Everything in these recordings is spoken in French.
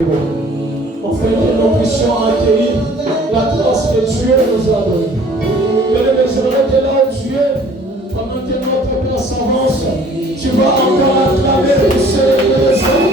Afin que nous puissions accueillir la grâce que Dieu nous a donnée. Bien-aimé, j'aimerais que là où tu es, pendant que notre place avance, tu vas encore acclamer et célébrer le Seigneur.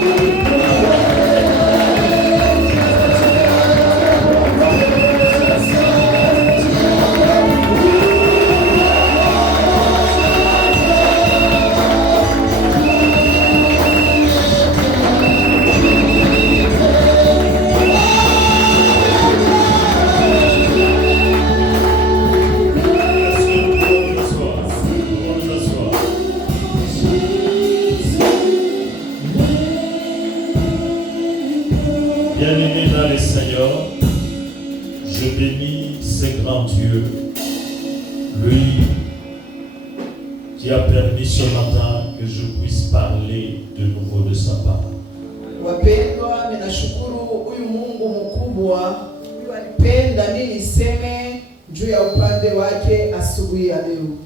Bien-aimé dans le Seigneur, je bénis ce grand Dieu, lui qui a permis ce matin que je puisse parler de nouveau de sa part. Wapendwa, ninashukuru huyu Mungu mkubwa alipenda mimi niseme juu ya upande wake asubuhi ya leo.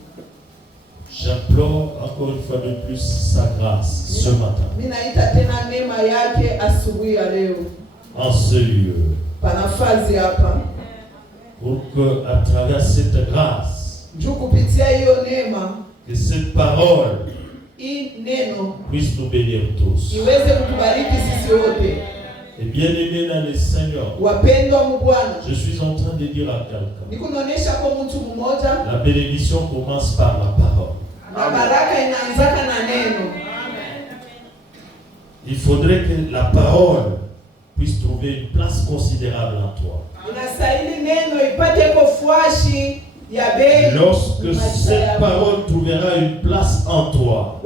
J'implore encore une fois de plus sa grâce ce matin. Ninaita tena neema yake asubuhi ya leo. En ce lieu. Panafazi hapa. Pour que à travers cette grâce, juu kupitia hiyo neema, que cette parole neno puisse nous bénir tous. iweze kutubariki sisi wote. Et bien aimé dans le Seigneur, wapendwa mu Bwana, je suis en train de dire à quelqu'un, nikunaonesha kwa mtu mmoja, la bénédiction commence par la parole. Na baraka inaanzaka na neno. Il faudrait que la parole puisse trouver une place considérable en toi. Lorsque cette parole trouvera une place en toi,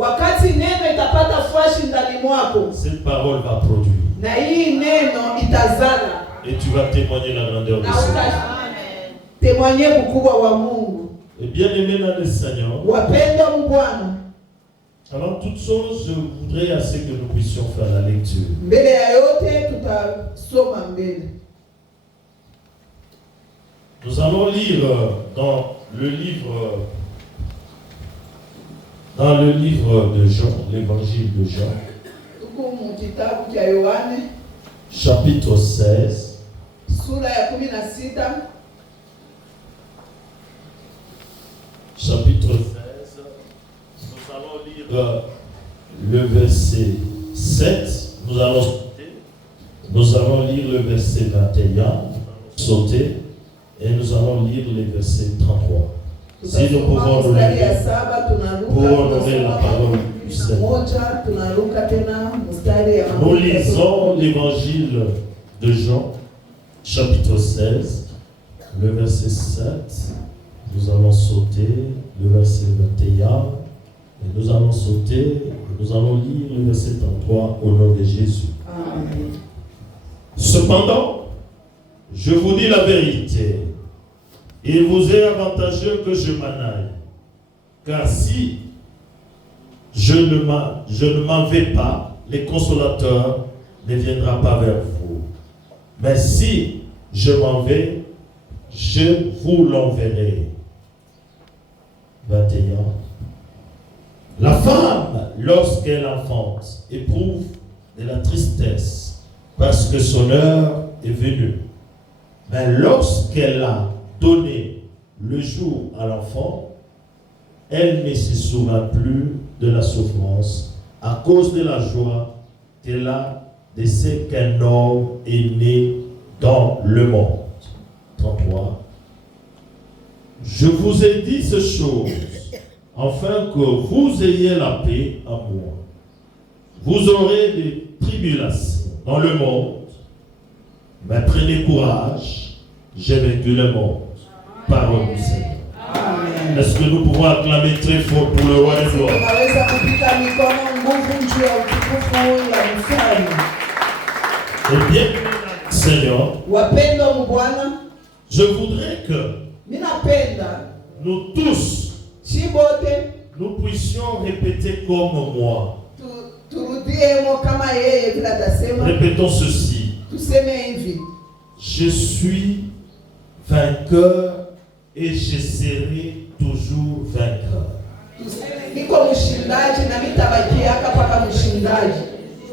cette parole va produire. Et tu vas témoigner la grandeur de Dieu. Et bien aimé dans le Seigneur, avant toute chose, je voudrais assez que nous puissions faire la lecture. Nous allons lire dans le livre de Jean, l'évangile de Jean, chapitre 16. Chapitre 16. Nous allons lire le verset 7. Nous allons lire le verset 21, sauter, et nous allons lire les versets 33. Si nous pouvons nous lever pour honorer la parole du Seigneur. Nous lisons l'évangile de Jean, chapitre 16, le verset 7. Nous allons sauter le verset 21. Et nous allons sauter, et nous allons lire le verset 33 au nom de Jésus. Amen. Cependant, je vous dis la vérité, il vous est avantageux que je m'en aille. Car si je ne m'en vais pas, le consolateur ne viendra pas vers vous. Mais si je m'en vais, je vous l'enverrai. 21. La femme, lorsqu'elle enfante, éprouve de la tristesse parce que son heure est venue. Mais lorsqu'elle a donné le jour à l'enfant, elle ne se souvient plus de la souffrance à cause de la joie qu'elle a de ce qu'un homme est né dans le monde. 33. Je vous ai dit ces choses afin que vous ayez la paix en moi. Vous aurez des tribulations dans le monde, mais prenez courage, j'ai vaincu le monde. Parole du Seigneur. Amen. Est-ce que nous pouvons acclamer très fort pour le roi des gloires? Et bien, Seigneur, je voudrais que nous tous nous puissions répéter comme moi. Répétons ceci. Je suis vainqueur et je serai toujours vainqueur.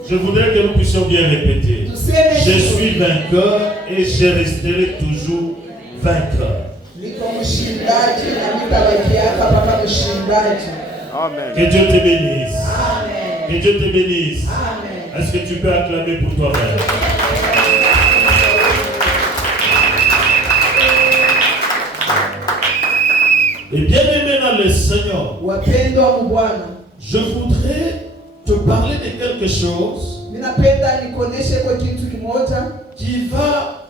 Je voudrais que nous puissions bien répéter. Je suis vainqueur et je resterai toujours vainqueur. Amen. Que Dieu te bénisse. Amen. Que Dieu te bénisse. Amen. Est-ce que tu peux acclamer pour toi-même? Et bien aimé dans le Seigneur, Wapendwa mu Bwana, je voudrais te parler de quelque chose ninapenda nikuoneshe kwa kitu kimoja qui va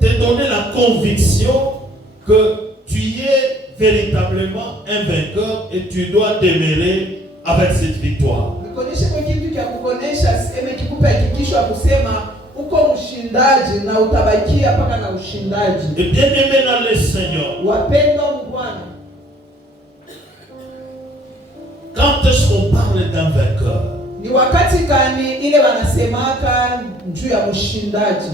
te donner la conviction que tu es véritablement un vainqueur et tu dois demeurer avec cette victoire. nikuoneshe kwa kitu cha kuonesha sema kikupe hakikisho ya kusema uko mshindaji na utabakia mpaka na ushindaji. Et bien aimé dans le Seigneur, Wapendwa mu Bwana, quand est-ce qu'on parle d'un vainqueur? ni wakati gani ile wanasemaka juu ya mshindaji?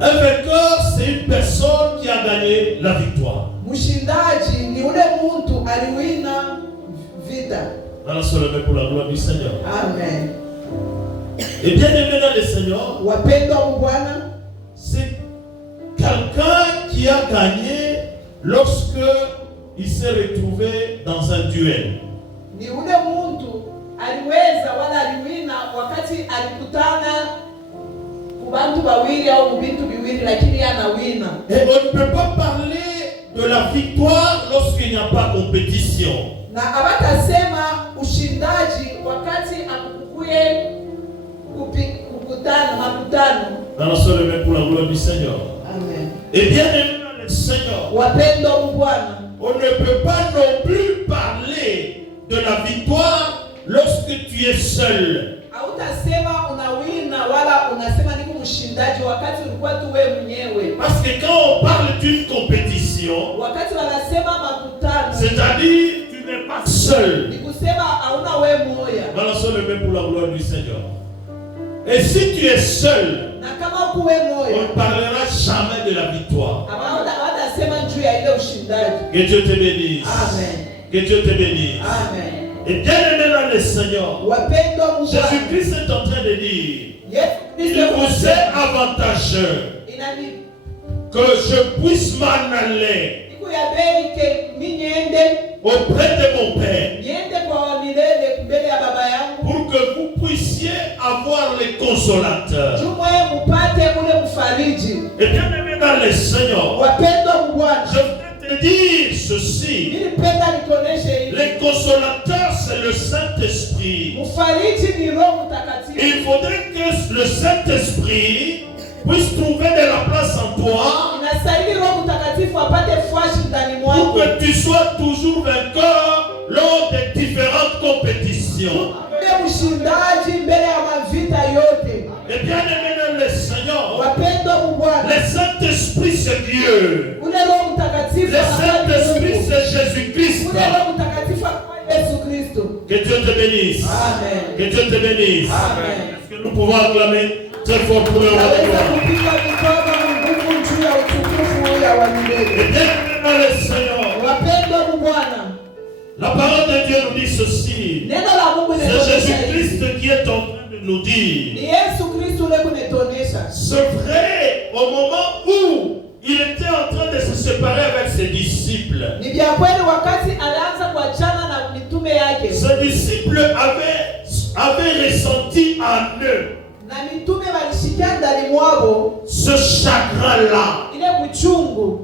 Un vainqueur, c'est une personne qui a gagné la victoire. Mshindaji ni ule mtu aliwina vita. Dans se lever pour la gloire du Seigneur. Amen. Et bien aimé dans le Seigneur, Wapendwa mu Bwana, c'est quelqu'un qui a gagné lorsque il s'est retrouvé dans un duel. ni ule mtu aliweza wala aliwina wakati alikutana kubantu wawili au bintu viwili, lakini anawina. Et on ne peut pas parler de la victoire lorsqu'il n'y a pas compétition. Na abatasema ushindaji wakati akukuye kukutana makutano. Dans se lever pour la gloire du Seigneur. Amen. Et bien aimé dans le Seigneur, Wapendwa mu Bwana, on ne peut pas non plus parler de la victoire lorsque tu es seul. hautasema unawina wala unasema niko mshindaji wakati ulikuwa tu wewe mwenyewe. Parce que quand on parle d'une compétition, Wakati wanasema makutano, c'est-à-dire tu n'es pas seul. ni kusema hauna wewe moya. Balançons le main pour la gloire du Seigneur. Et si tu es seul, Na kama uko wewe on moya, ne parlera jamais de la victoire. hawatasema juu ya ile ushindaji. Que Dieu te bénisse. Amen. Que Dieu te bénisse. Amen. Et bien aimé dans le Seigneur, Wapendwa mu Bwana, Jésus-Christ est en train de dire, Yesu il Kristo vous est avantageux inani que je puisse m'en aller iku ya bei ke mimi niende auprès de mon Père niende kwa milele mbele ya baba yangu, pour que vous puissiez avoir les consolateurs. jumwe mupate ule mfariji. Et bien aimé dans le Seigneur, Wapendwa mu Bwana, je voudrais te dire ceci. nilipenda nikuoneshe hivi. Les consolateurs, c'est le Saint-Esprit. Mfariji ni Roho Mtakatifu. Il faudrait que le Saint-Esprit puisse trouver de la place en toi Inastahili Roho Mtakatifu apate fashi ndani pour mwako, que tu sois toujours vainqueur lors des différentes compétitions. ule mshindaji mbele ya mavita yote. Et bien aimé dans le Seigneur, Wapendwa mu Bwana, le Saint-Esprit c'est Dieu. ule Roho Mtakatifu Le Saint-Esprit c'est Jésus-Christ. ule Roho Mtakatifu akwa Yesu Kristo. Que Dieu te bénisse. Amen. Que Dieu te bénisse. Amen. Est-ce que nous pouvons acclamer très fort pour le roi de Naweza gloire? kupiga mikono nguvu juu ya utukufu ya wa Et milele. bien aimé dans le Seigneur, Wapendwa mu Bwana, la parole de Dieu nous dit ceci. neno la Mungu C'est linatuonyesha hivi. Jésus-Christ qui est en train de nous dire. Ni Yesu Kristo ule kunituonyesha. C'est vrai, au moment où il était en train de se séparer avec ses disciples, Ni vya kweli wakati alianza kuachana na mitume yake. ses disciples avaient ressenti en eux Na mitume walishikia ndani mwao ce chagrin-là. ile uchungu.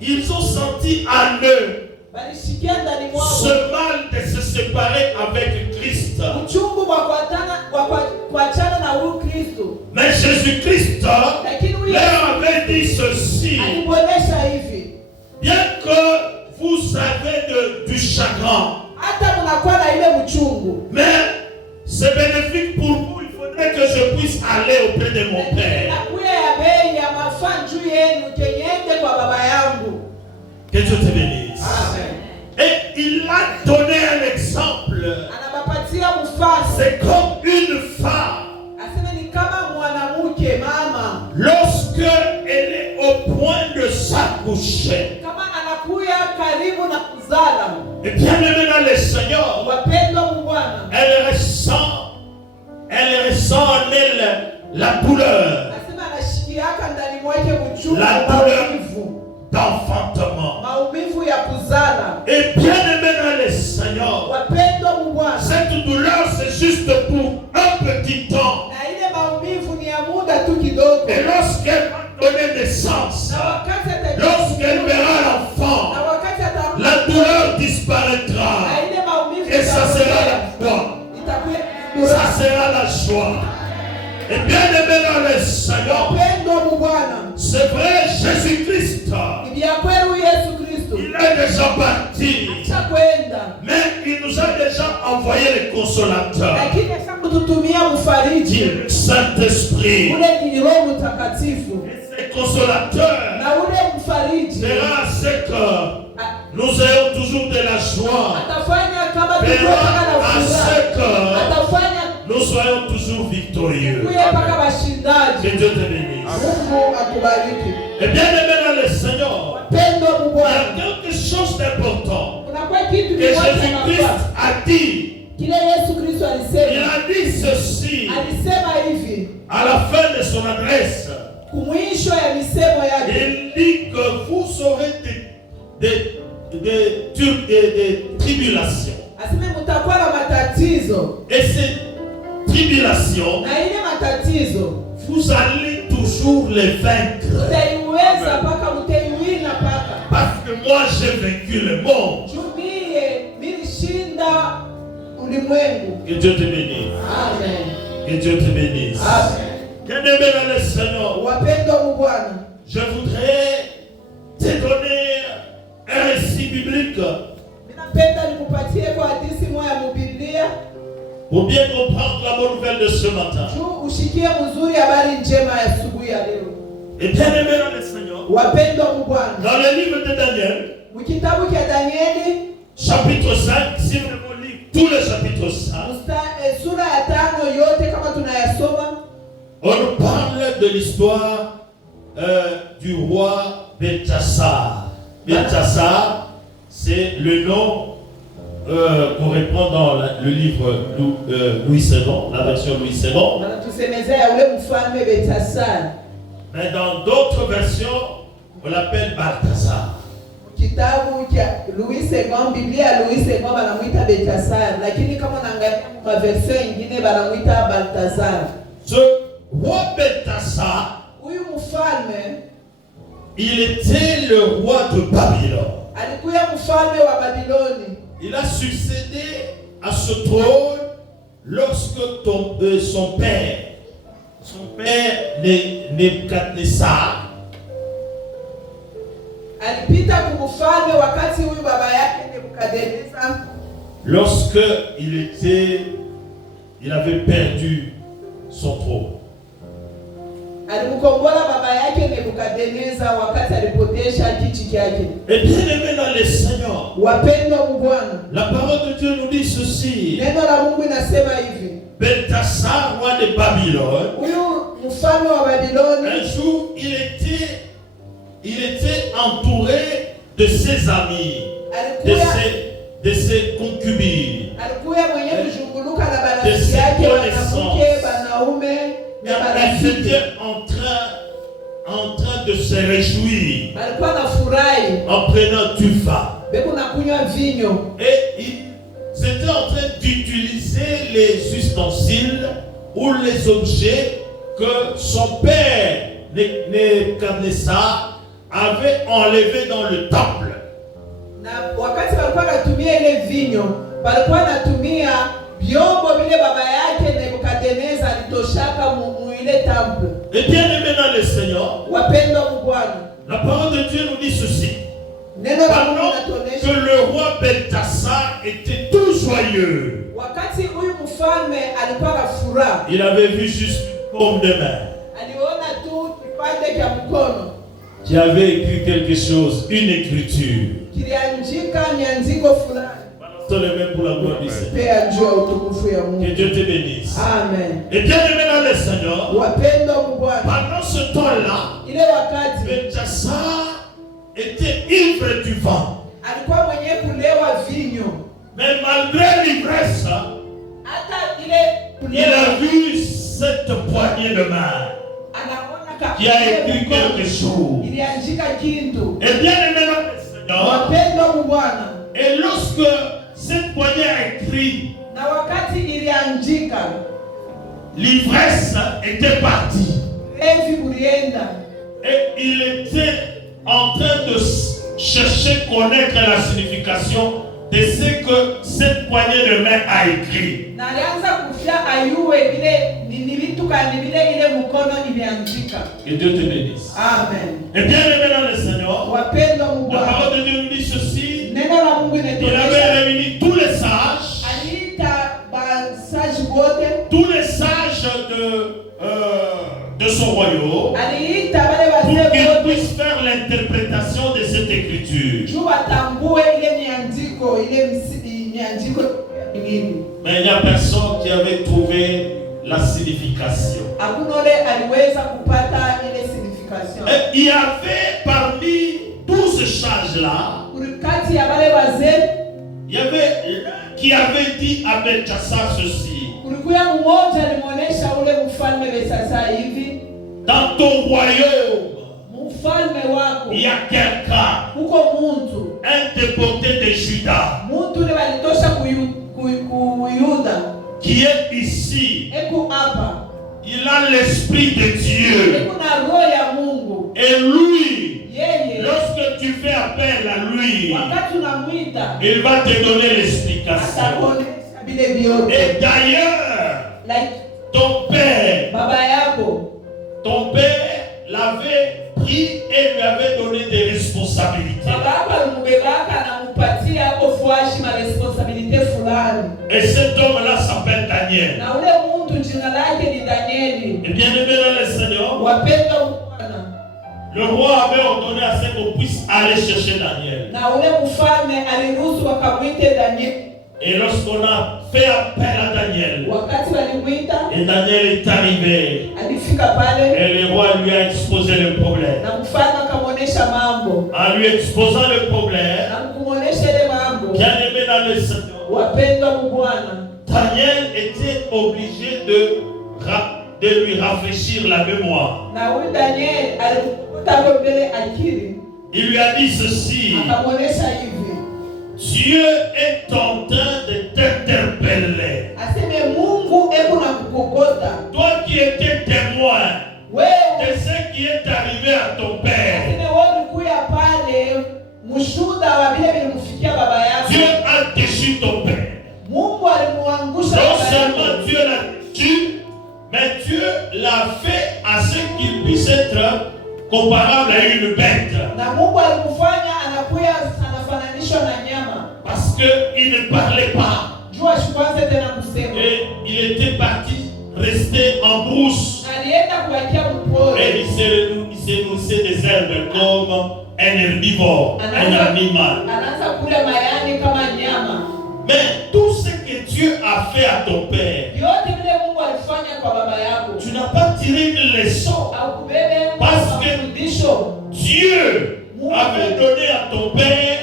Ils ont senti en eux Walishikia ndani ce mwao mal de se séparer avec Christ. uchungu wa kuachana na huyu Kristo. Mais Jésus-Christ Lakini huyu leur avait dit ceci. alimuonesha hivi, Bien que vous avez du chagrin, hata mnakuwa na ile uchungu, mais c'est bénéfique pour vous. Il faudrait que je puisse aller auprès de mon Père. nakuya ya bei ya mafaa juu yenu kenyende kwa baba yangu. Que Dieu te bénisse. Amen. Et il a donné un exemple. Anabapatia mfano, C'est comme une femme. aseme ni kama mwanamke mama, Lorsque elle est au point de s'accoucher. kama anakuya karibu na kuzala. Et bien aimé dans le Seigneur, Wapendwa mu Bwana, elle ressent en elle la douleur. la douleur d'enfantement. maumivu ya kuzala. Et bien aimé dans le Seigneur, Wapendwa mu Bwana, cette douleur c'est juste pour un petit temps. na ile maumivu ni ya muda tu kidogo. Et lorsqu'elle va donner naissance, Na wakati lorsqu'elle verra l'enfant, na wakati la douleur disparaîtra. na ile maumivu Et ça sera la joie. itakuwa Ça sera la joie. Et bien aimé dans le Seigneur, wapendwa mu Bwana, c'est vrai, Jésus-Christ, ni vya kweli Yesu Kristo il est déjà parti. acha kwenda, Mais il nous a déjà envoyé le consolateur, lakini sasa kututumia mfariji, le Saint-Esprit. ule ni Roho Mtakatifu, Et ce consolateur na ule mfariji sera ce que nous ayons toujours de la joie. atafanya kama Verra tukiwa na à ce furaha, que atafanya nous soyons toujours victorieux. kuye mpaka washindaji. Que Dieu te bénisse. Mungu akubariki. Et bien aimé dans le Seigneur, Wapendwa mu il y Bwana, a quelque chose d'important kunakuwa kitu que kimoja Jésus-Christ hapa. a dit. Kile Yesu Kristo Il alisema, a dit ceci alisema hivi à la fin de son adresse. kumwisho ya misemo yake, Il dit que vous aurez des tribulations. aseme mtakuwa na matatizo, Et ces tribulations, na ile matatizo vous allez toujours les vaincre. mtaiweza mpaka mtaiwina mpaka. Parce que moi j'ai vaincu le monde. Jumie milishinda ulimwengu. Que Dieu te bénisse. Amen. Que Dieu te bénisse. Amen. Bien-aimé dans le Seigneur, Wapendwa mu Bwana, je voudrais te donner un récit biblique ninapenda nikupatie kwa hadithi moja mu Biblia pour bien comprendre la bonne nouvelle de ce matin. juu ushikie mzuri habari njema ya asubuhi ya leo. Et bien-aimé dans le Seigneur, Wapendwa mu Bwana, dans le livre de Daniel, mu kitabu cha Danieli chapitre 5, si nous devons lire tout le chapitre 5, sura ya 5 yote kama tunayasoma, on nous parle de l'histoire du roi Belchassar. Belchassar, c'est le nom qu'on reprend dans le livre Louis II, la version Louis II. wanatusemezea ule mfalme Belshazar. Mais dans d'autres versions, on l'appelle Balthazar. Kitabu cha Louis II, Biblia ya Louis II banamuita Belshazar, lakini kama unaangalia kwa version nyingine banamuita Balthazar. Ce roi Belchassar, Huyu mfalme il était le roi de Babylone. alikuwa mfalme wa Babiloni. Il a succédé à ce trône lorsque son père Nebuchadnezzar, Alipita kumfalme wakati huyu baba yake Nebukadneza lorsque il avait perdu son trône. alimkombola baba yake Nebukadneza wakati alipotesha kiti chake. Et bien aimé dans le Seigneur, Wapendwa mu Bwana, la parole de Dieu nous dit ceci. neno la Mungu inasema hivi, Belchassar, roi de Babylone, huyu mfalme wa Babiloni un jour il était entouré de ses amis, de ses concubines. alikuwa mwenye kuzunguluka na barafiki yake wanawake, wanaume na Ils marafiki. étaient en train de se réjouir Walikuwa na furahi en prenant du vin. beko na kunywa vinyo, Et ils étaient en train d'utiliser les ustensiles ou les objets que son père Nebuchadnezzar avait enlevés dans le temple. na wakati walikuwa natumia ile vinyo, walikuwa natumia vyombo vile baba yake Nebukadneza alitoshaka mu ile temple. Et bien aimé dans le Seigneur, Wapendwa mu Bwana, la parole de Dieu nous dit ceci. neno la Mungu Pendant que linatuonesha le roi Belchassar était tout joyeux, wakati huyu mfalme alikuwa na furaha, il avait vu juste une paume de main aliona tu kipande cha mkono qui avait écrit quelque chose, une écriture. kiliandika nyandiko fulani. C'est le même pour la gloire du Seigneur. Pea juu ya utukufu ya Que Mungu. Dieu te bénisse. Amen. Et bien aimé dans le Seigneur, Wapendwa mu Bwana, pendant ce temps-là, ile wakati Belchassar était ivre du vin. alikuwa mwenye kulewa vinyo, Mais malgré l'ivresse, hata ile il a vu cette poignée de main. anaona qui a écrit quelque chose. iliandika kitu. Et bien aimé dans le Seigneur, Wapendwa mu Bwana, et lorsque cette poignée a écrit, na wakati iliandika, l'ivresse était partie. evi kulienda. Et il était en train de chercher à connaître la signification de ce que cette poignée de main a écrit. Na alianza kufia ayue vile ni vitu kani vile ile mkono iliandika. Que Dieu te bénisse. Amen. Et bien aimé dans le Seigneur, Wapendwa mu la Bwana, parole de Dieu nous dit ceci. neno la Mungu Il linatuonyesha avait réuni tous les sages, aliita basaji wote, tous les sages de son royaume, aliita wale pour wazee qu'ils wote puissent faire l'interprétation de cette écriture. juu watambue ile miandiko miandiko nini. Mais il n'y a personne qui avait trouvé la signification. Hakuna ule aliweza kupata ile signification. Et il y avait parmi tous ces sages-là, Kati ya wale wazee il y avait l'un qui avait dit à Belchassar ceci: kulikuwa mmoja alimuonesha ule mfalme Belshaza hivi, dans ton royaume, mfalme wako il y a quelqu'un, huko muntu un déporté de Juda, muntu ule walitosha kuyuda qui est ici. eku hapa, Il a l'esprit de Dieu. eku na roho ya Mungu. Et lui, Yeye lorsque tu fais appel à lui, wakati unamwita il va te donner l'explication. atakuonesha vile vyote. Et d'ailleurs, Like ton père l'avait pris et lui avait donné des responsabilités. baba yako alimubebaka anamupatia hapo fuashi ma responsabilite fulani, Et cet homme-là s'appelle Daniel. na ule muntu jina lake ni Danieli. Et bien aimé dans le Seigneur, Wapendwa Bwana, le roi avait ordonné à ce qu'on puisse aller chercher Daniel. na ule mfalme aliruhusu wakamwite Danieli. Et lorsqu'on a fait appel à Daniel, Wakati walimwita et Daniel est arrivé, alifika pale, et le roi lui a exposé le problème. na mfalme akamwonesha mambo, En lui exposant le problème, na kumwonesha ile mambo. bien aimé dans le Seigneur, Wapendwa mu Bwana, Daniel était obligé de lui rafraîchir la mémoire. na huyu Danieli alimkuta mbele akili, Il lui a dit ceci: akamwonesha hivi, Dieu est en train de t'interpeller. aseme Mungu eku na kukokota Toi qui étais témoin wewe, de ce qui est arrivé à ton père, aseme wewe ulikuya pale mshuhuda wa vile vilimfikia baba Dieu yako. a déchu ton père. Mungu alimuangusha Non baba seulement yako, Dieu l'a tué, mais Dieu l'a fait à ce qu'il puisse être comparable à une bête. na Mungu alimufanya anakuya anafananishwa na nyama, Parce qu'il ne parlait pas. jua shikwanze tena kusema, Et il était parti rester en brousse. alienda kuwakia mpori, Et il se nourrissait des herbes comme un herbivore, un animal. anaanza kula mayani kama nyama. Mais tout ce que Dieu a fait à ton père, Yote vile Mungu alifanya kwa baba yako, tu n'as pas tiré une leçon. au kubebe Parce que mafundisho. Dieu avait donné à ton père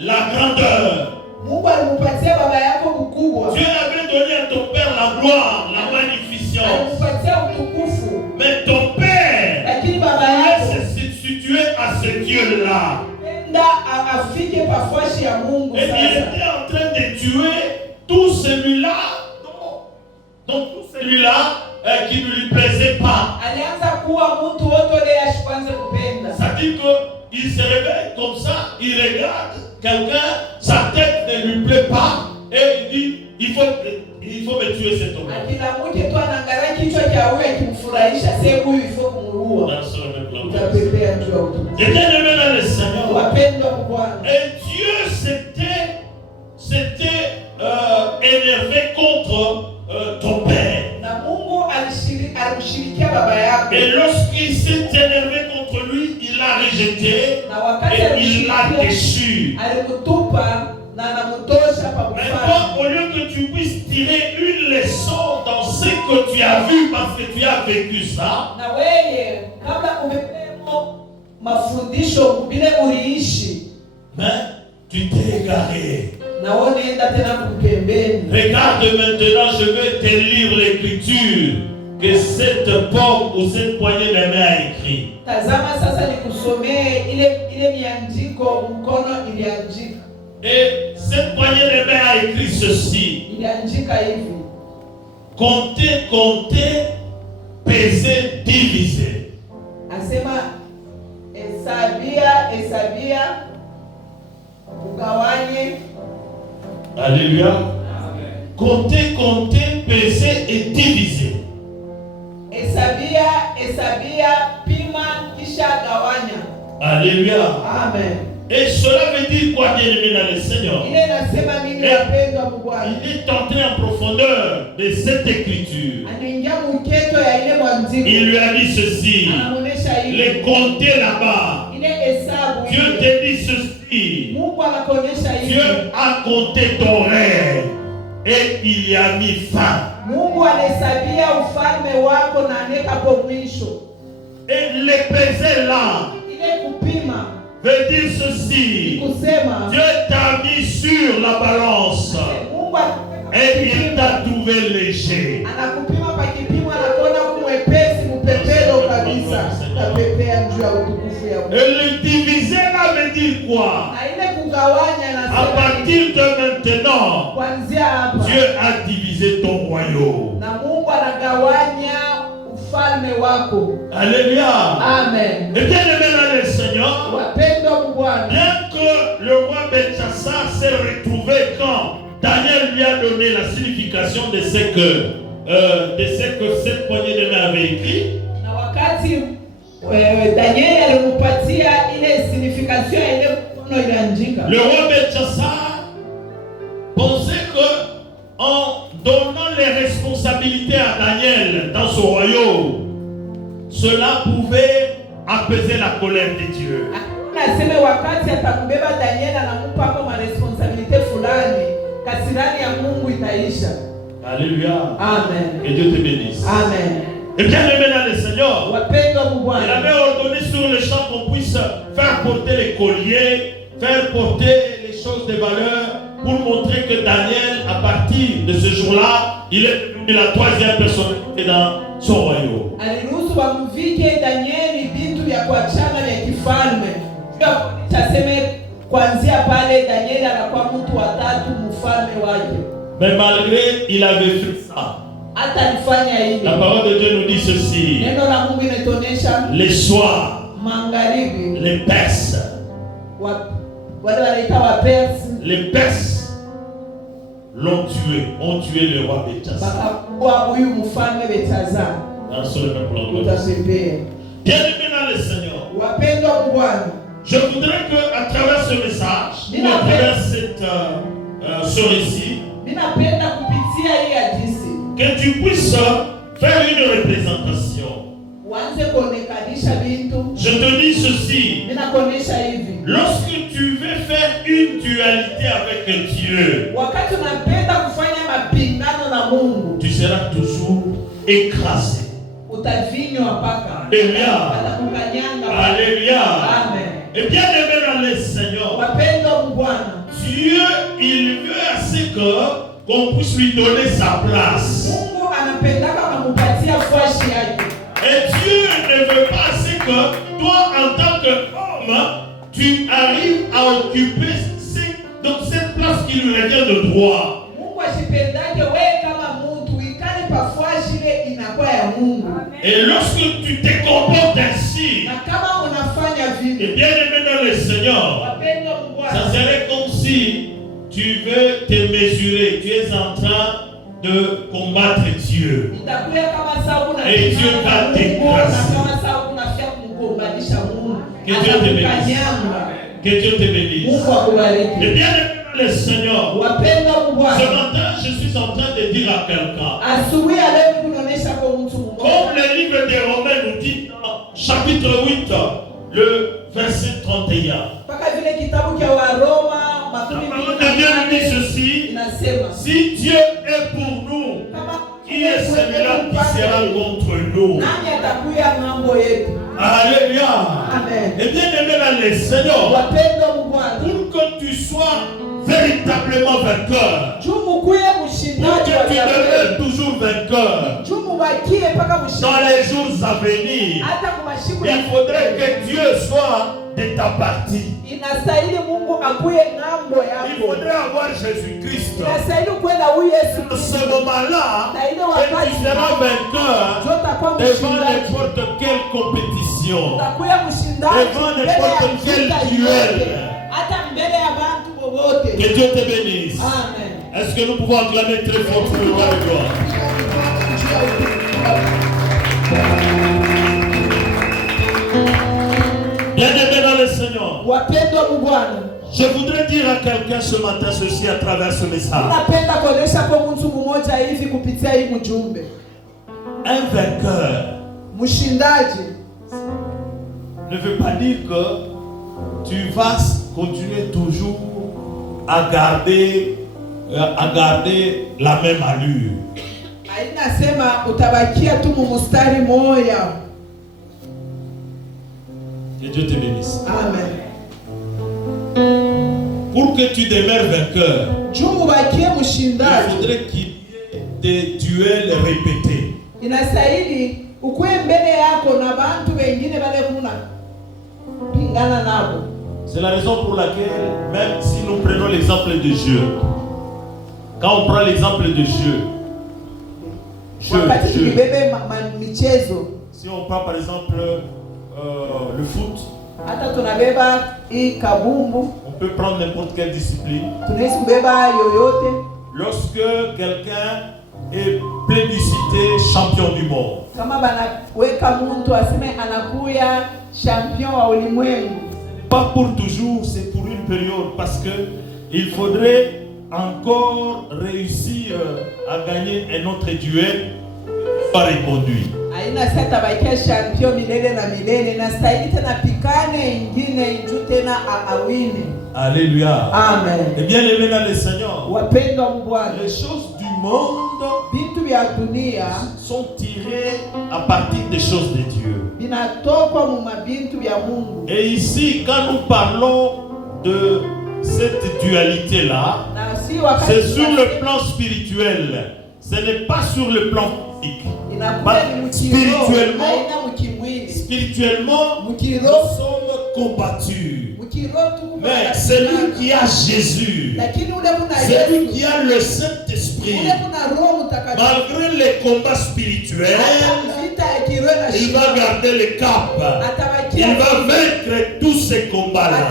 la grandeur. Mungu alimupatia baba yako ukubwa, Dieu avait donné à ton père la gloire, la magnificence. alimupatia utukufu, Mais ton père lakini baba voulait yako se substituer à ce Dieu-là. penda afike pafuashi ya Mungu. Et il Sasa était en train de tuer tout celui-là, donc tout celui-là qui ne lui plaisait pas. alianza kuwa mtu wote ule ashikwanze kupenda. Ça dit qu'il se réveille comme ça, il regarde quelqu'un, sa tête ne lui plaît pas, et il dit, il faut me tuer cet homme. Akilamuke tu anaangalia kichwa cha huyu akimfurahisha, sasa huyu ifo kumuua. Utapepea juu ya utukufu. Et bien aimé dans le Seigneur, Wapendwa Bwana, et Dieu s'était énervé contre ton père. na Mungu alimshirikia baba yako, Et lorsqu'il s'est énervé contre lui, il l'a rejeté na wakati et il l'a alimshirikia déchu. alimtupa na anamtosha pa Mais kufanya. toi, au lieu que tu puisses tirer une leçon dans ce que tu as vu parce que tu as vécu ça, Na wewe kama umepemo mafundisho vile uliishi, mais tu t'es égaré. na wewe unaenda tena kupembeni. Regarde maintenant, je vais te lire l'écriture. que cette pomme ou cette poignée de main a écrit. Tazama sasa nikusomee ile miandiko mkono iliandika. Et cette poignée de main a écrit ceci. Iliandika hivi. Comptez, comptez, pesez, divisez. Asema hesabia, ugawanye. Alléluia. Comptez, comptez, pesez et divisez. Hesabia, pima kisha gawanya. Alléluia. Amen. Et cela veut dire quoi, bien-aimé dans le Seigneur? Ile nasema nini wapendwa wa Bwana? Il est entré en profondeur de cette écriture. Anaingia mketo ya ile mwandiko. Il lui a dit ceci. Anaonesha hivi. Les compter là-bas. Ile hesabu. Dieu te dit ceci. Mungu anakuonesha hivi. Dieu a compté ton rêve et il y a mis fin. Mungu anahesabia ufalme wako na aneka hapo mwisho. Et les peser là. Ile kupima. Veut dire ceci. Kusema. Dieu t'a mis sur la balance. Mungu et il t'a trouvé léger. Anakupima pa kipimo anakuona kumwepesi mpepelo kabisa. Tapepea juu ya utukufu ya Mungu. Et le diviser là veut dire quoi? Na ile kugawanya na à partir de maintenant, kuanzia hapa Dieu a divisé ton royaume. Na Mungu anagawanya ufalme wako. Alléluia. Amen. Et bien aimé dans le Seigneur, bien que le roi Belshazzar s'est retrouvé quand Daniel lui a donné la signification de ce que cette poignée de main avait écrit. Na wakati Daniel alimpatia ile signification ile mkono iliandika. Le roi Belshazzar pensait que en donnant les responsabilités à Daniel dans son royaume, cela pouvait apaiser la colère de Dieu. Nasema wakati atambeba Daniel anamupa kama responsabilité fulani, kasirani ya Mungu itaisha. Alléluia. Amen. Que Dieu te bénisse. Amen. Et bien aimé dans le Seigneur, il avait ordonné sur le champ qu'on puisse faire porter les colliers, faire porter les choses de valeur pour montrer que Daniel, à partir de ce jour-là, il est devenu la troisième personne dans son royaume. Aliruhusu wamvike Danieli vitu vya kuachana vya kifalme. Taseme kuanzia pale Danieli anakuwa mtu wa tatu mfalme wake. Mais malgré il avait fait ça. Hata alifanya hivi. La parole de Dieu nous dit ceci. Neno la Mungu inatuonesha les soirs, magharibi, les Perses, wale wanaita wa Perse, les Perses l'ont tué, ont tué le roi Belshazzar. Bakakuwa huyu mfalme Belshazzar. Bien aimé dans le Seigneur, wapendwa Bwana, je voudrais que à travers ce message, ou à travers ce récit, que tu puisses faire une représentation. Je te dis ceci. Lorsque tu veux faire une dualité avec Dieu, tu seras toujours écrasé. Alléluia. Alléluia. Et bien aimé dans le Seigneur, Dieu, il veut assez qu'on puisse lui donner sa place. Et Dieu ne veut pas assez que toi, en tant qu'homme, tu arrives à occuper cette place qui lui revient de droit. Et lorsque tu te comportes ainsi, et bien aimé dans le Seigneur, ça serait comme si tu veux te mesurer, tu es en train de combattre Dieu. Et Dieu va t'écraser. Que Dieu te bénisse. Que Dieu te bénisse. Et bien aimé dans le Seigneur, ce matin je suis en train de dire à quelqu'un, comme le livre de Romains nous dit dans chapitre 8, le verset 31. La parole de Dieu nous dit ceci: si Dieu est pour nous, qui est celui-là qui sera contre nous? Alléluia. Et bien aimé dans le Seigneur, pour que tu sois véritablement vainqueur, pour que tu demeures toujours vainqueur, dans les jours à venir, il faudrait que Dieu soit de ta partie. Il faudrait avoir Jésus-Christ. À ce moment-là, tu seras vainqueur devant n'importe quelle compétition, devant n'importe quel duel. Que Dieu te bénisse. Amen. Est-ce que nous pouvons acclamer très fort pour le roi de gloire? Bien-aimé dans le Seigneur, je voudrais dire à quelqu'un ce matin ceci à travers ce message. Un vainqueur ne veut pas dire que tu vas continuer toujours à garder la même allure. Que Dieu te bénisse. Amen. Pour que tu demeures vainqueur, il faudrait qu'il y ait des duels répétés. C'est la raison pour laquelle, même si nous prenons l'exemple de jeu, quand on prend l'exemple de jeu, si on prend par exemple le foot, on peut prendre n'importe quelle discipline. Lorsque quelqu'un est plébiscité champion du monde, pas pour toujours, c'est pour une période, parce que il faudrait encore réussir à gagner un autre duel pas reconduit. Alléluia. Amen. Et bien aimé dans le Seigneur, les choses du monde sont tirées à partir des choses de Dieu. Et ici, quand nous parlons de cette dualité-là, c'est sur le plan spirituel. Ce n'est pas sur le plan physique. Spirituellement, nous sommes combattus. Mais celui qui a Jésus, celui qui a le Saint-Esprit, malgré les combats spirituels, il va garder le cap. Il va vaincre tous ces combats-là.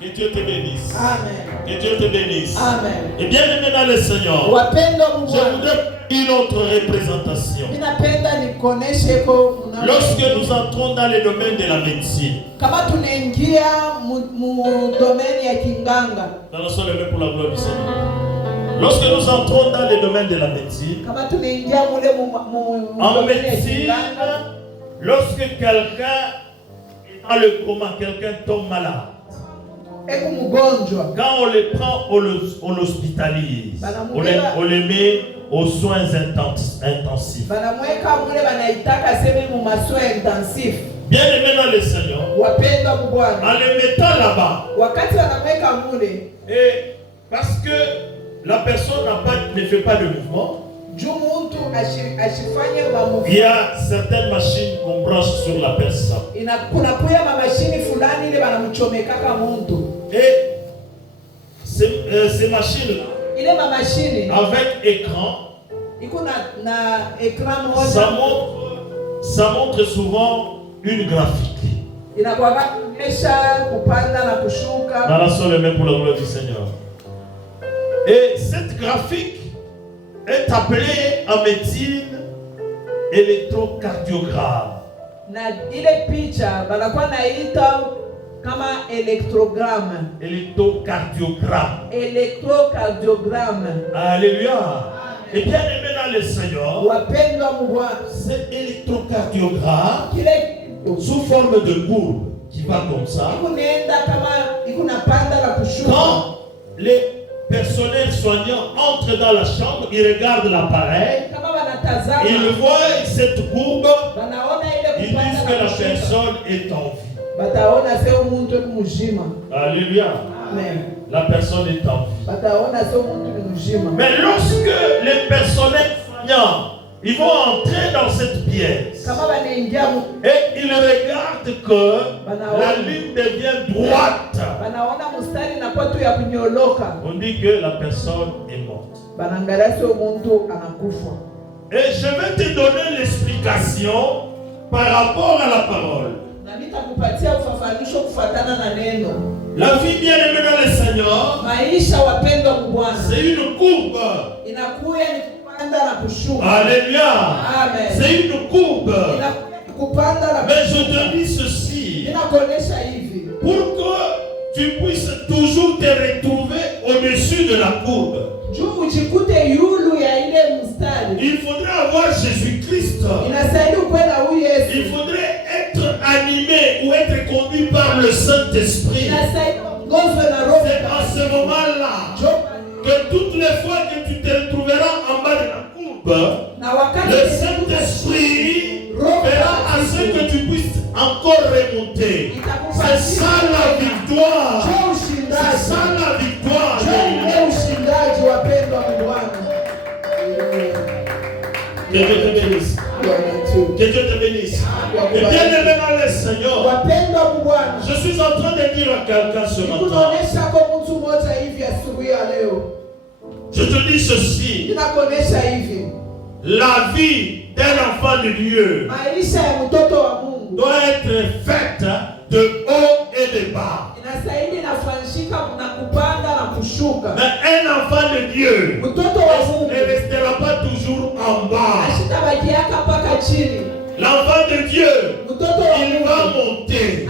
Que Dieu te bénisse. Amen. Que Dieu te bénisse. Amen. Et bien aimé dans le Seigneur, je voudrais une autre représentation. Lorsque nous entrons dans le domaine de la médecine, dans le sol et pour la gloire du Seigneur. Lorsque nous entrons dans le domaine de la médecine, en médecine, lorsque quelqu'un est dans le coma, quelqu'un tombe malade, quand on les prend, on l'hospitalise. On les met aux soins intensifs. Bien aimé dans le Seigneur, en les mettant là-bas, et parce que la personne ne fait pas de mouvement, il y a certaines machines qu'on branche sur la personne. Et ces machines avec écran, ça montre souvent une graphique. Dans la seule main pour la gloire du Seigneur. Et cette graphique est appelée en médecine électrocardiogramme. Électrocardiogramme. Alléluia. Et bien aimé dans le Seigneur, cet électrocardiogramme sous forme de courbe qui va comme ça. Quand les personnels soignants entrent dans la chambre, ils regardent l'appareil, ils voient cette courbe, ils disent que la personne est en vie. Alléluia. Amen. La personne est en vie. Mais lorsque les personnels soignants Ils vont entrer dans cette pièce. Et ils regardent que la ligne devient droite. On dit que la personne est morte. Et je vais te donner l'explication par rapport à la parole. La vie bien-aimée dans le Seigneur, c'est une courbe. Alléluia. C'est une courbe. Mais je te dis ceci, pour que tu puisses toujours te retrouver au-dessus de la courbe. Il faudrait avoir Jésus-Christ. Il faudrait être animé ou être conduit par le Saint-Esprit. C'est à ce moment-là que toutes les fois que tu te retrouveras en bas de la courbe, le Saint-Esprit fera à ce que tu puisses encore remonter. C'est ça la victoire. C'est ça la victoire. Que Dieu te bénisse. Que Dieu te bénisse. Et bien aimé dans le Seigneur, je suis en train de dire à quelqu'un ce matin. Je te dis ceci. La vie d'un enfant de Dieu doit être faite de haut et de bas. Mais un enfant de Dieu ne restera pas toujours en bas. L'enfant de Dieu, il va monter.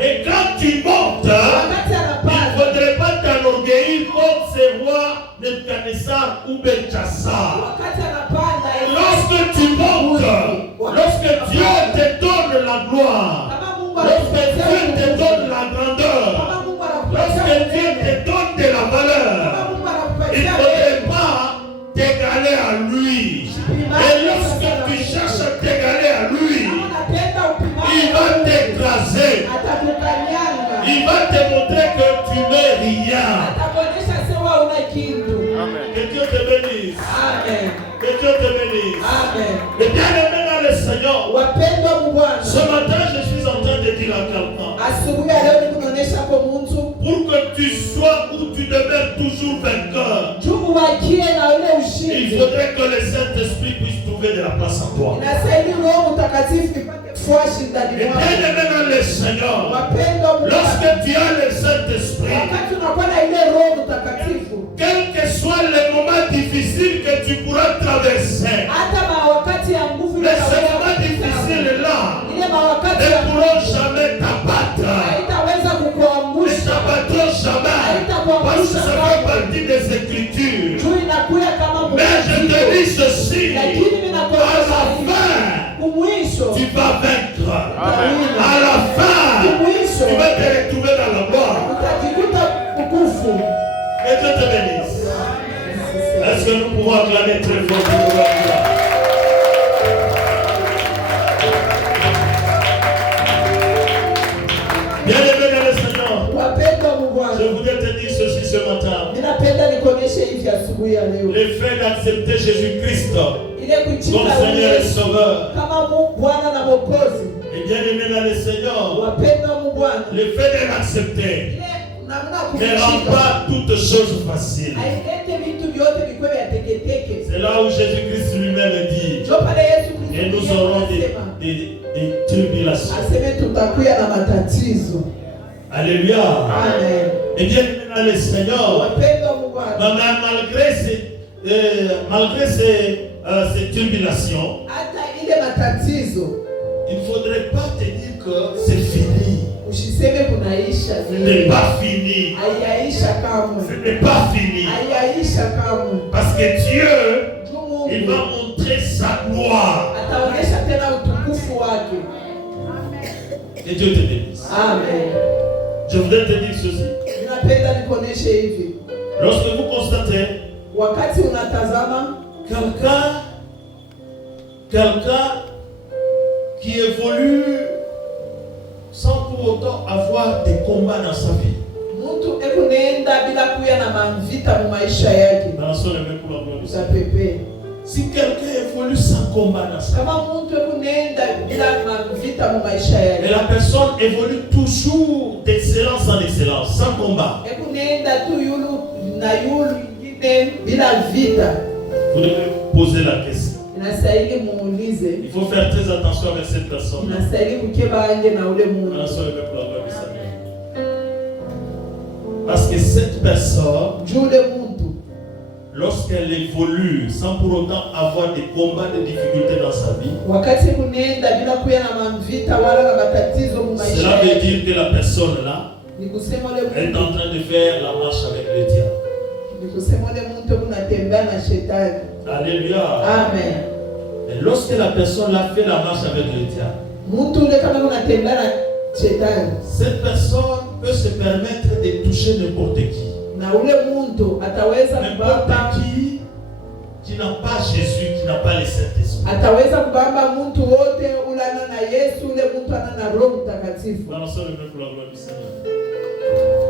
Et quand tu montes, il ne faudrait pas t'enorgueillir comme ces rois Nebuchadnezzar ou Belchassar. Lorsque tu montes, lorsque Dieu te donne la gloire, lorsque Dieu te donne la grandeur, lorsque Dieu te donne de la valeur, il ne faudrait pas t'égaler à lui. Et lorsque tu cherches à t'égaler à lui, il va t'écraser. Il va te montrer que tu n'es rien. Que Dieu te bénisse. Amen. Que Dieu te bénisse. Amen. Et bien aimé dans le Seigneur, ce matin je suis en train de dire à quelqu'un, pour que tu sois ou tu demeures toujours vainqueur, il faudrait que le Saint-Esprit puisse trouver de la place en toi. Et bien aimé dans le Seigneur, lorsque tu as le Saint-Esprit, quel que soit le moment difficile que tu pourras traverser, mais ces moments difficiles-là ne pourront jamais t'abattre. Ne t'abattront jamais. Parce que ça fait partie des Écritures. Mais je te dis ceci, à la fin, tu vas vaincre. À la fin, tu vas te retrouver dans la gloire. Que Dieu te bénisse. Est-ce que nous pouvons acclamer très fort pour nous? Bien-aimé dans le Seigneur, je voudrais te dire ceci ce matin. Le fait d'accepter Jésus-Christ comme Seigneur et Sauveur. Et bien-aimé dans le Seigneur, le fait de l'accepter ne rend pas toutes choses faciles. C'est là où Jésus-Christ lui-même dit, et nous aurons des tribulations. Alléluia. Amen. Et bien dans le Seigneur, malgré ces tribulations, il ne faudrait pas te dire que c'est fini. Ce n'est pas fini. Ce n'est pas fini. Parce que Dieu, il va montrer sa gloire. Que Dieu te bénisse. Amen. Je voudrais te dire ceci. Lorsque vous constatez quelqu'un qui évolue sans pour autant avoir des combats dans sa vie. Si quelqu'un évolue sans combat dans sa vie, Kama mtu kunenda bila mavita mu maisha et yake. la personne évolue toujours d'excellence en excellence, sans combat, Kunenda tu yulu na yulu ingine bila vita. vous devez poser la question. Inastahili muulize. Il faut faire très attention avec cette personne. Inastahili kukeba anje na ule Mungu. Parce que cette personne, Jule muntu lorsqu'elle évolue sans pour autant avoir des combats, des difficultés dans sa vie, wakati kunenda bila kuya na mavita wala na matatizo mu maisha cela veut yake. dire que la personne là Ni kusema ule est muntu en train de faire la marche avec le diable. ni kusema ule muntu kunatembea na shetani. Alléluia. Amen. Et lorsque la personne a fait la marche avec le diable, Muntu ule kama kunatembea na shetani, cette personne peut se permettre de toucher n'importe qui. na ule muntu ataweza kubamba, N'importe qui n'a pas Jésus, qui n'a pas le Saint-Esprit. ataweza kubamba muntu wote ule ana na Yesu, ule muntu ana na Roho Mtakatifu.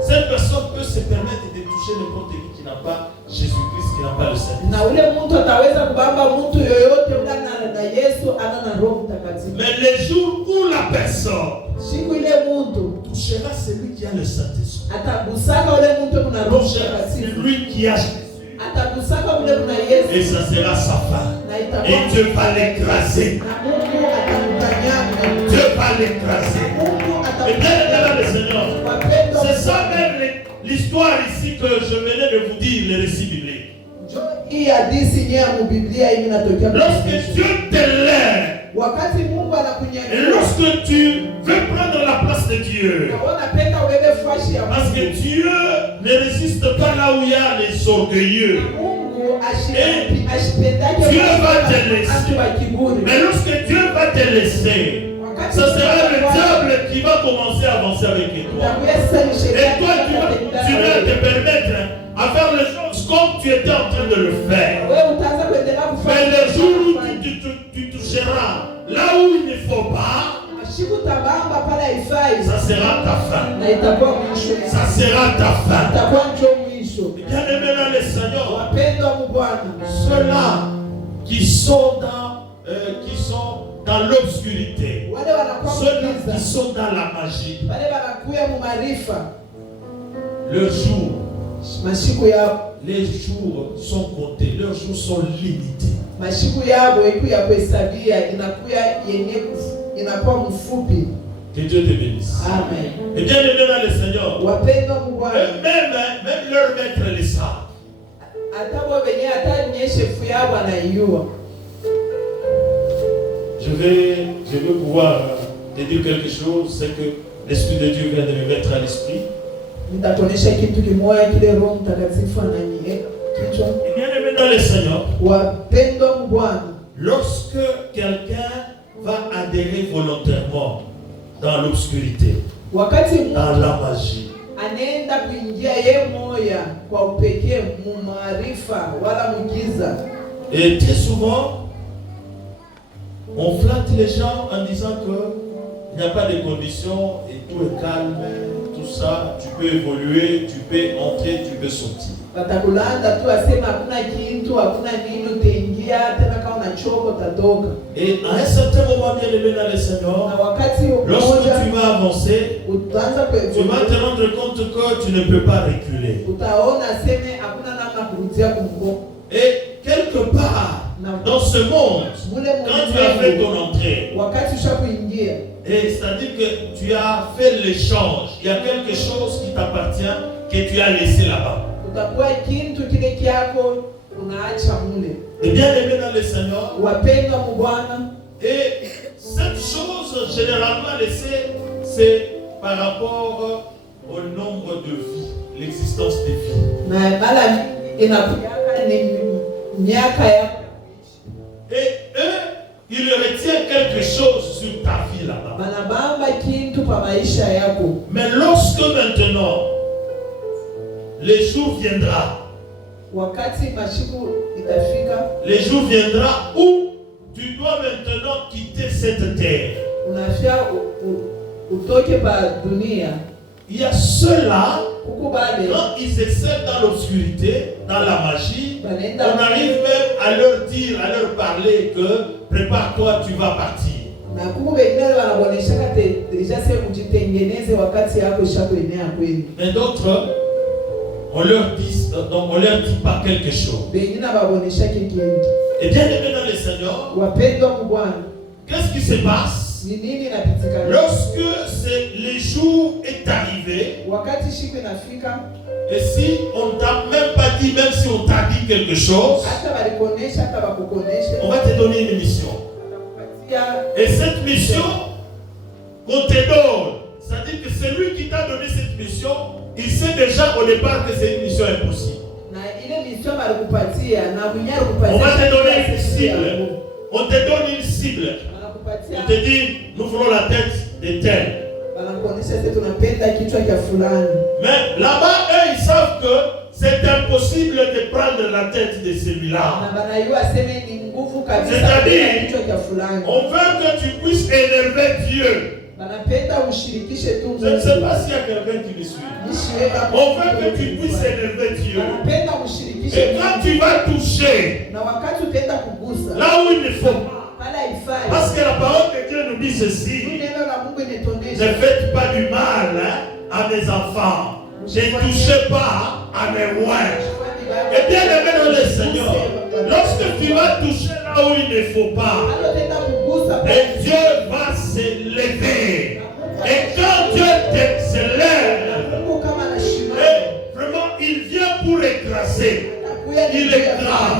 Cette personne peut se permettre de toucher n'importe qui n'a pas Jésus-Christ, qui n'a pas le Saint-Esprit. Na ule muntu ataweza kubamba muntu yoyote ule ana na Yesu, ana na Roho Mtakatifu. Mais les jours où la personne Siku ile muntu touchera celui qui a le Saint-Esprit, atagusaka ule muntu kuna Roho touchera Mtakatifu, celui qui a Jésus, atagusaka ule kuna Yesu, et ça sera sa femme. na Et itakuwa Dieu va l'écraser. na Mungu atamkanyanga. Dieu va l'écraser. Mungu Et bien, atamkanyanga. le Seigneur, Wapendwa, c'est ça même l'histoire ici que je venais de vous dire, le récit biblique. njoo hii hadithi yenyewe ya Biblia hii inatokea. Lorsque Dieu te lève, Wakati Mungu et anakunyanyua, lorsque tu veux prendre la place de Dieu, na unapenda ubebe fashi ya parce que Mungu. Dieu ne résiste pas là où il y a les orgueilleux. Mungu ashipendake Dieu va te laisser. watu wa kiburi. Mais lorsque Dieu va te laisser, Wakati ce sera le Mungu diable qui va commencer à avancer avec toi. utakuwa sasa ni Et shetani toi, tu vas te permettre à faire les choses comme tu étais en train de le faire. wewe utaanza kuendelea Mais kufanya le jour où tu toucheras là où il ne faut pas, Siku tabamba pale haifai, ça sera ta fin. na itakuwa mwisho. Ça sera ta fin. Itakuwa ndio mwisho. Bien aimé dans le Seigneur, Wapendwa mu Bwana, ceux-là qui sont dans l'obscurité, wale wanakuwa ceux-là giza, qui sont dans la magie, wale wanakuya mu maarifa, leurs jours, mashiku yao, les jours sont comptés, leurs jours sont limités. mashiku yao iku ya kuhesabia inakuya yenye inakuwa mfupi. Que Dieu te bénisse. Amen. Et bien aimé dans le Seigneur, Wapendwa mu Bwana, même leur maître le savent. hata wao wenyewe hata nye shefu yao wanaijua. Je veux pouvoir te dire quelque chose, c'est que l'Esprit de Dieu vient de me mettre à l'esprit. Nitatuonesha kitu kimoja kile Roho Mtakatifu ananiweka kichwa. Et bien aimé dans le Seigneur, Wapendwa mu Bwana, lorsque quelqu'un va adhérer volontairement dans l'obscurité, wakati dans mtu la magie, anaenda kuingia ye moya kwa upekee mu maarifa wala mugiza, et très souvent, on flatte les gens en disant qu'il n'y a pas de conditions et tout est calme, tout ça, tu peux évoluer, tu peux entrer, tu peux sortir. watakulanda tu asema hakuna kitu, hakuna nini, utaingia tena kama unachoka utatoka. Et à un certain moment, bien aimé dans le Na Seigneur, wakati lorsque mmoja tu vas avancer, utaanza tu vas te rendre compte que tu ne peux pas reculer. utaona seme hakuna namna kurudia kumgongo. Et quelque part, dans ce monde, quand tu as fait ton entrée, Wakati ushakuingia, et c'est-à-dire que tu as fait l'échange, il y a quelque chose qui t'appartient que tu as laissé là-bas. utakuwa kintu kile kyako unaacha mule. Et bien aimé dans le Seigneur, Wapendwa mu Bwana, et cette chose généralement laissée, c'est par rapport au nombre de vies, l'existence des vies. na mara inakuyaka ni miaka yako. Et eux, ils retiennent quelque chose sur ta vie là-bas. Banabamba kintu pa maisha yako. Mais lorsque maintenant, les jours viendra, Wakati mashiku itafika, les jours viendra où tu dois maintenant quitter cette terre. unafia utoke pa dunia. il y a ceux-là, ukubale quand ils excellent dans l'obscurité, dans la magie, on banenda arrive même à leur dire, à leur parler que prépare-toi, tu vas partir. na kuku wengine wanaonyeshaka deja sasa ujitengeneze wakati yako ishakuenea kweli. Mais d'autres, on leur dit pas quelque chose. Wengine wanaonyesha kitu. Et bien aimé dans le Seigneur, Wapendwa kwa Bwana, qu'est-ce qui se passe ni nini inapitikana? lorsque le jour est arrivé? Wakati siku inafika, Et si on ne t'a même pas dit, même si on t'a dit quelque chose, hata walikuonesha hata wakukuonesha, on va te donner une mission. wanakupatia. Et cette mission qu'on te donne, c'est-à-dire que celui qui t'a donné cette mission, il sait déjà au départ que c'est une mission impossible. Na ile mission walikupatia na mwenyewe alikupatia. On va te donner une cible. On te donne une cible. Wanakupatia. On te dit, nous voulons la tête de tel. Wanakuonesha sasa tunapenda kichwa cha fulani. Mais là-bas, eux, ils savent que c'est impossible de prendre la tête de celui-là. Na banayua sema ni nguvu kabisa C'est-à-dire, kupenda kichwa cha fulani. on veut que tu puisses énerver Dieu. Banapenda ushirikishe tu Je ne sais Mungu. pas s'il y a quelqu'un qui me suit. Nishiweka On veut que tu puisses énerver Dieu. Banapenda ushirikishe Et quand tu vas toucher na wakati utaenda kugusa là où il ne faut pas, pala ifai. parce que la parole de Dieu nous dit ceci: Neno la Mungu ne inatuonesha faites pas du mal à mes enfants, ne touchez pas à mes rois. Et bien aimé dans le Seigneur, lorsque tu vas toucher là où il ne faut pas, et Dieu va se lever. Et quand Dieu se lève, et vraiment il vient pour écraser. Il écrase.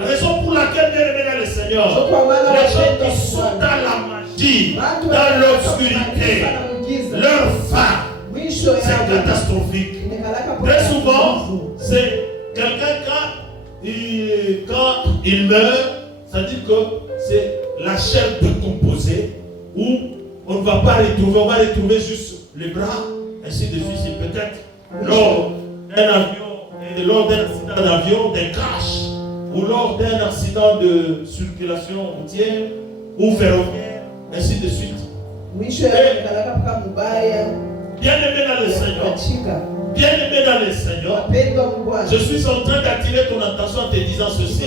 La raison pour laquelle bien aimé dans le Seigneur, les gens qui sont dans la magie, dans l'obscurité, leur fin, c'est catastrophique. Très souvent, c'est quelqu'un quand il meurt, ça dit que c'est la chair décomposée où on ne va pas retrouver, on va retrouver juste les bras, ainsi de suite. C'est peut-être lors d'un avion, lors d'un accident d'avion, d'un crash, ou lors d'un accident de circulation routière ou ferroviaire, ainsi de suite. Bien aimé dans le Seigneur, bien aimé dans le Seigneur, je suis en train d'attirer ton attention en te disant ceci: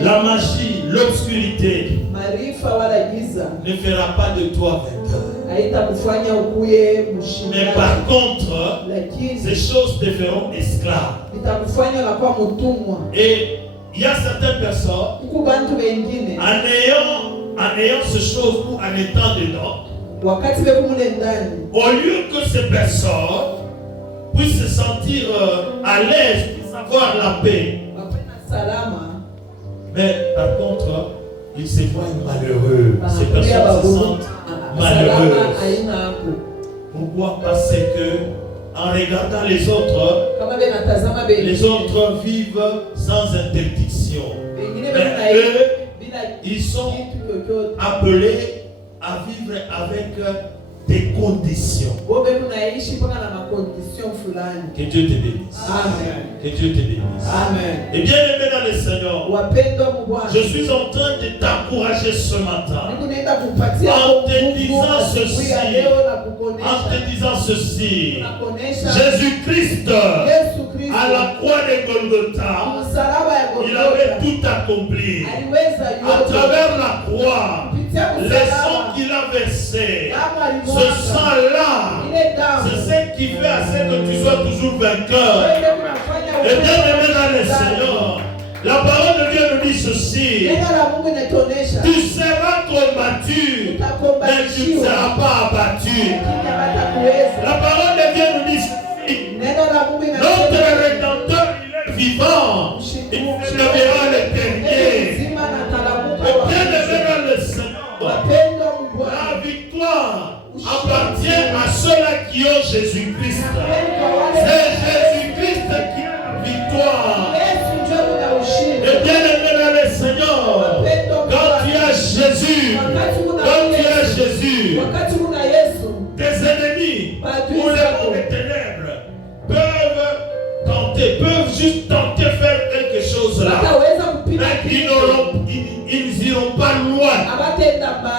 la magie, l'obscurité ne fera pas de toi vainqueur. Mais par contre, ces choses te feront esclave. Et il y a certaines personnes, en ayant ces choses ou en étant dedans, au lieu que ces personnes puissent se sentir à l'aise, puissent avoir la paix, mais par contre, ils se voient malheureux. Ces personnes se sentent malheureuses. Pourquoi? Parce que en regardant les autres vivent sans interdiction. Mais eux, ils sont appelés à vivre avec des conditions. Que Dieu te bénisse. Amen. Que Dieu te bénisse. Amen. Et bien aimé dans le Seigneur, je suis en train de t'encourager ce matin en te disant ceci, Jésus-Christ à la croix de Golgotha, il avait tout accompli. À travers la croix, le sang qu'il a versé, ce sang-là, c'est ce qui fait à ce que tu sois toujours vainqueur. Et bien aimé dans le Seigneur, la parole de Dieu nous dit ceci: tu seras combattu, mais tu ne seras pas abattu. La parole de Dieu nous dit ceci: notre Rédempteur, il est vivant, il deviendra le dernier. Et bien aimé dans le Seigneur, la victoire appartient à ceux-là qui ont Jésus-Christ. C'est Jésus-Christ qui a la victoire. Et bien aimé dans le Seigneur, quand tu as Jésus, tes ennemis ou les hommes des ténèbres peuvent juste tenter faire quelque chose là. Mais ils n'iront pas loin.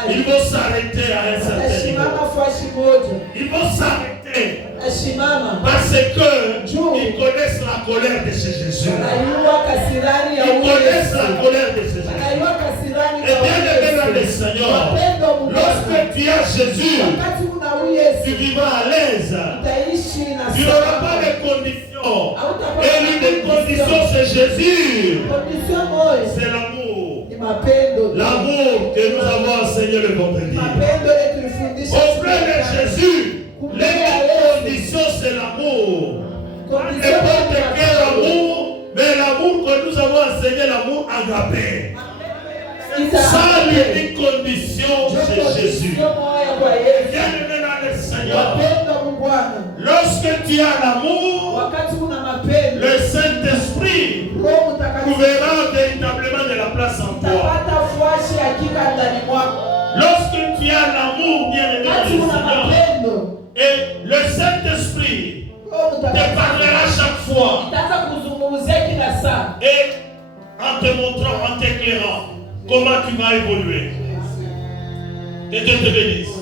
Ils vont s'arrêter à un certain niveau. fashi moja Ils vont s'arrêter. ashimama Parce que ils connaissent la colère de ce Jésus. anayua kasirani ya Ils huyo connaissent Yesu. la colère de ce Jésus. Anayua kasirani Et ya bien aimé dans huyo le Yesu. Seigneur, Wapendwa mu Bwana, lorsque tu as Jésus, wakati una huyu tu Yesu vivras à l'aise. utaishi na Tu n'auras pas de conditions. Hautakuwa Et na l'unique condition, c'est Jésus. condition moja C'est l'amour. ni mapendo tu. L'amour que nous avons enseigné le vendredi. Mapendo ile tulifundisha Auprès de siku ya Jésus, l'unique condition, c'est l'amour. Condition N'importe moja quel mapendo. amour, mais l'amour que nous avons enseigné, l'amour agapé. Ça, l'unique condition, c'est Jésus. Condition moja kwa Yesu. Bien-aimé dans le Seigneur, Wapendwa mu Bwana, lorsque tu as l'amour, wakati una mapendo le Saint-Esprit Roho Mtakatifu trouvera véritablement de la place en toi. utapata fuashi hakika ndani mwako. Lorsque tu as l'amour, bien-aimé dans Wakati le una Seigneur, mapendo et le Saint-Esprit Roho te Mtakatifu parlera chaque fois itaanza kuzungumzia kila saa. et en te montrant, en t'éclairant comment tu vas évoluer. Que Dieu te bénisse.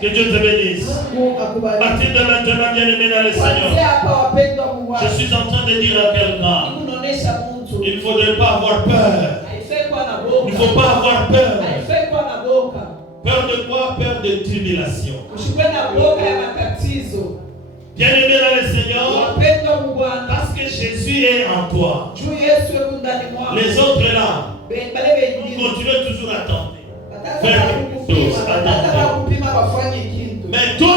Que Dieu te bénisse. Mungu À akubariki. partir de maintenant, bien-aimé dans le Kuanzia Seigneur, hapa wapendwa mu Bwana, je suis en train de dire à quelqu'un, kunaonesha mtu il ne faudrait pas avoir peur. haifai kuwa na Il ne boka. faut pas avoir peur. Haifai kuwa na boka. Peur de quoi? Peur de tribulation. Usikwe na boka ya matatizo. Bien-aimé dans le Seigneur, Wapendwa mu Bwana, parce que Jésus est en toi. juu Yesu yuko ndani mwako. Les autres là, Bale vous wengine continuez toujours à tenter. Watataka kupima wafanye kitu. Mais toi,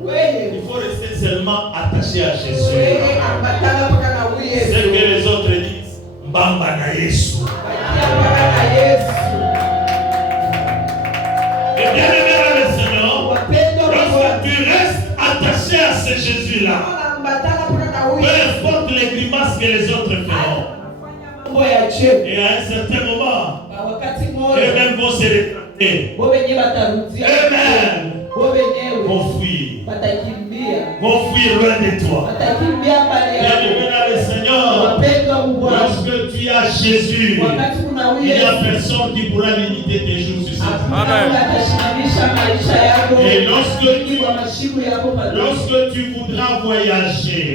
il Wewe faut rester seulement attaché à Jésus. wewe ambatana mpaka na huyu C'est Yesu. que les autres disent, Mbamba na Yesu. Bakia mpaka na Yesu. Et bien-aimé dans le Seigneur, Wapendwa mu lorsque Bwana, tu restes attaché à ce Jésus-là, kama ambatana mpaka na huyu peu Yesu. importe les grimaces que les autres feront, Mambo ya cheo. et à un certain moment, Wakati mmoja eux-mêmes vont se rétracter, bo wenyewe watarudia. eux-mêmes Bo wenyewe vont fuir, watakimbia. vont fuir loin de toi. Watakimbia mbali Bien-aimé yako. dans le Seigneur, Wapendwa mu Bwana, lorsque tu as Jésus, wakati kuna il huyu n'y a Yesu, personne qui pourra limiter tes jours sur cette terre. hakuna yule atasimamisha maisha yako. Et lorsque Kwa mashiku yako madogo. lorsque tu voudras voyager,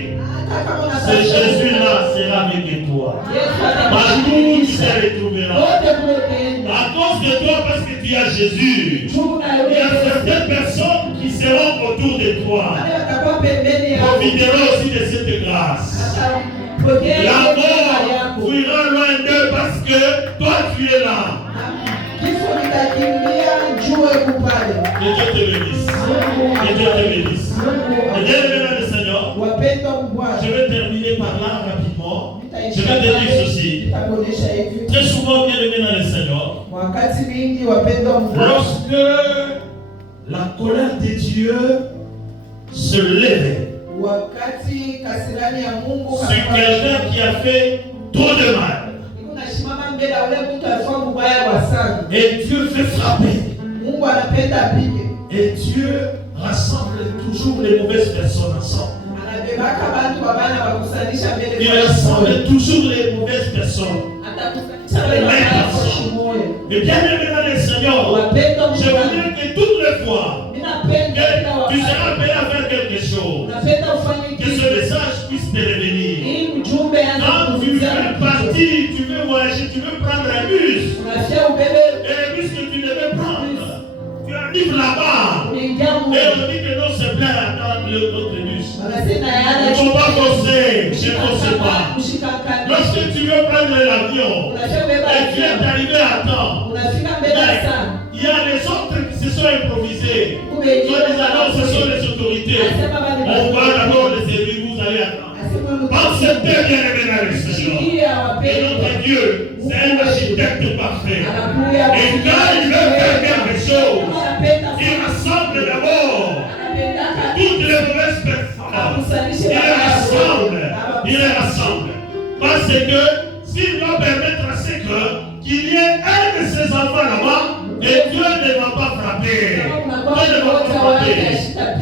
Hata kama ce unataka Jésus-là sera avec toi. Yesu Partout où tu te atakushirikisha. retrouveras. Wote kule utaenda. À cause de toi, parce que tu as Jésus, Juu na il y a yule Yesu. certaines personnes qui seront autour de toi. Wale watakuwa pembeni yako. Profiteront aussi de cette grâce. Watapokea ile La neema mort yako. fuira loin d'eux parce que toi tu es là. Kifo kitakimbia juu eko pale. Que Dieu te bénisse. Que Dieu te bénisse. Et bien aimé dans le Seigneur, Wapendwa mu Bwana, je vais terminer par là rapidement. Je vais te dire ceci. nitakuonesha hivi. Très souvent, bien aimé dans le Seigneur, Wakati mingi wapendwa mu Bwana, lorsque la colère de Dieu se lève wakati kasirani ya Mungu sur quelqu'un qui a fait trop de mal, unasimama mbele ya ule mtu alifanya mbaya wa sana. et Dieu fait frapper, Mungu anapenda apige. et Dieu rassemble toujours les mauvaises personnes ensemble. Anabebaka bantu babana bakusanisha mbele Il za rassemble toujours les mauvaises personnes. atakusanisha mbele za kushimoya. Et bien aimé dans le Seigneur, Wapendwa mu je Bwana, voudrais que toutes les fois ninapenda que tu seras appelé à faire quelque chose, napenda ufanye que ce kitu message puisse te revenir. ili ujumbe anze Quand tu kuzia veux partir, tu veux voyager, tu veux prendre un bus, unafia ubebe et le bus que tu devais prendre, tu arrives là-bas, unaingia et mu on dit que non, c'est plein, attends l'autre bus. wanasema Il yana ne faut pas forcer, je ne force pas. kushika kani Lorsque tu veux prendre l'avion, unafia ubeba et tu es arrivé à temps, unafika mbele mais sana il y a les autres qui se sont improvisés. kumbe Soit les annonces, ce sont les autorités. asema bali On va d'abord les servir, vous allez attendre. Acceptez bien aimé dans le Seigneur. Et notre Dieu, c'est un architecte parfait. Et quand il veut faire quelque chose, il rassemble d'abord toutes les mauvaises personnes. Il les rassemble. Parce que s'il doit permettre à ce qu'il y ait un de ses enfants là-bas, et Dieu ne va pas frapper. Dieu ne va pas frapper.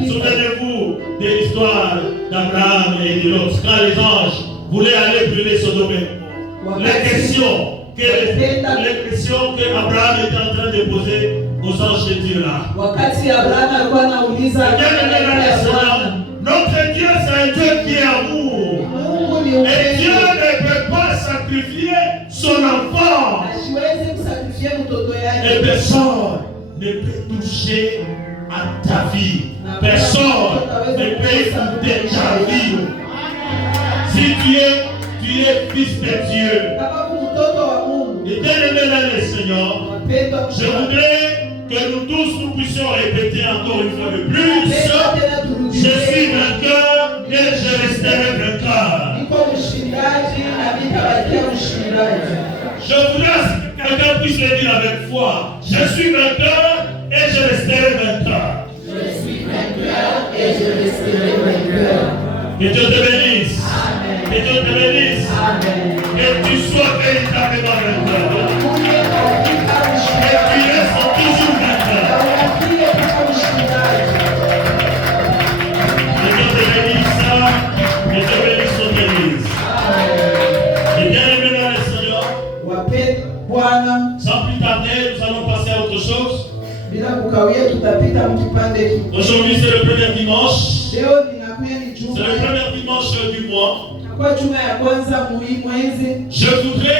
Souvenez-vous de l'histoire d'Abraham et de Lot. Quand les anges voulaient aller brûler Sodome et Gomorrhe, les questions que Abraham était en train de poser aux anges de Dieu là. Wakati Abrahamu alikuwa anauliza Notre Dieu, c'est un Dieu qui est amour. Mungu ni Et Dieu upendo. ne peut pas sacrifier son enfant. Asiwezi kusakrifia mtoto Et yake. personne ne peut toucher à ta vie. Personne ne peut écouter ta vie. Si tu es fils de Dieu, Kama mtoto wa Mungu, et bien-aimé dans le Seigneur, wapendwa je voudrais que nous tous nous puissions répéter encore une fois de plus. Je suis vainqueur et je resterai vainqueur. niko mshindaji na nitabakia mshindaji. Je voudrais que quelqu'un puisse le dire avec foi. Je suis vainqueur et je resterai vainqueur. Je suis vainqueur et je resterai vainqueur. Que Dieu te bénisse. Amen. Que Dieu te bénisse. Amen. Que tu sois véritablement vainqueur. Mungu hakika Et mshindaji. tu restes toujours vainqueur. Unabakia kama mshindaji. Que Dieu te bénisse. Que Dieu bénisse son église. Et bien aimé dans le Seigneur, Wapendwa Bwana, sans plus tarder, nous allons passer à autre chose. bila kukawia tutapita mkipande hiki. Aujourd'hui, c'est le premier dimanche. Leo ninakuya ni C'est juma. le premier dimanche du mois. Kwa juma ya kwanza muhimu mwezi. Je voudrais